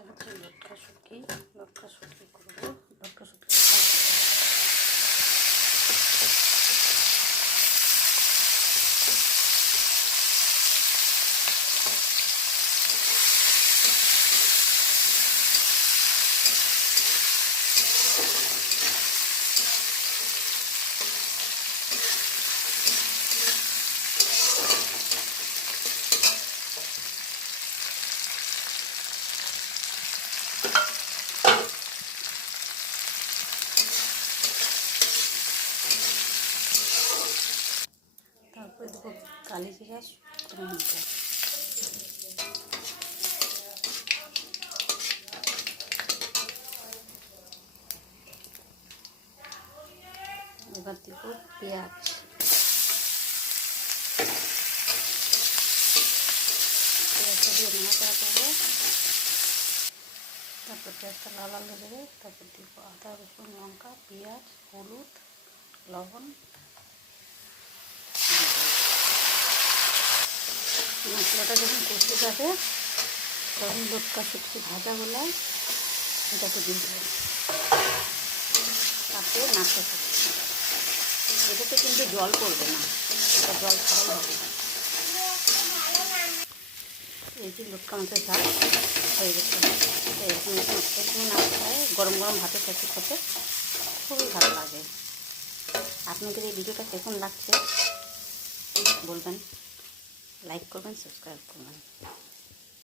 এটা হচ্ছে লটকা শুটকি করবো। লটকা শুটকি তারপরে দেবো কালি জিরা, শুকনো লঙ্কা। এবার দেবো পেঁয়াজ, পেঁয়াজটা দিয়ে নাড়াচাড়া করবো। তারপর পেঁয়াজটা লাল লাল হয়ে যাবে। তারপর দেবো আদা, রসুন, লঙ্কা, পেঁয়াজ, হলুদ, লবণ। মশলাটা যখন কষে যাবে তখন লটকা শুটকি ভাজাগুলো এটাকে দিয়ে দেবো। তারপরে নাড়তে থাকবে। এটাতে কিন্তু জল পড়বে না, এটা জল ছাড়াই হবে। এই যে লটকা মাছের ঝাল হয়ে গেছে। এরকম একটু না খায় গরম গরম ভাতের সাথে খেতে খুবই ভালো লাগে। আপনাদের এই ভিডিওটা কেমন লাগছে বলবেন, লাইক করবেন, সাবস্ক্রাইব করবেন।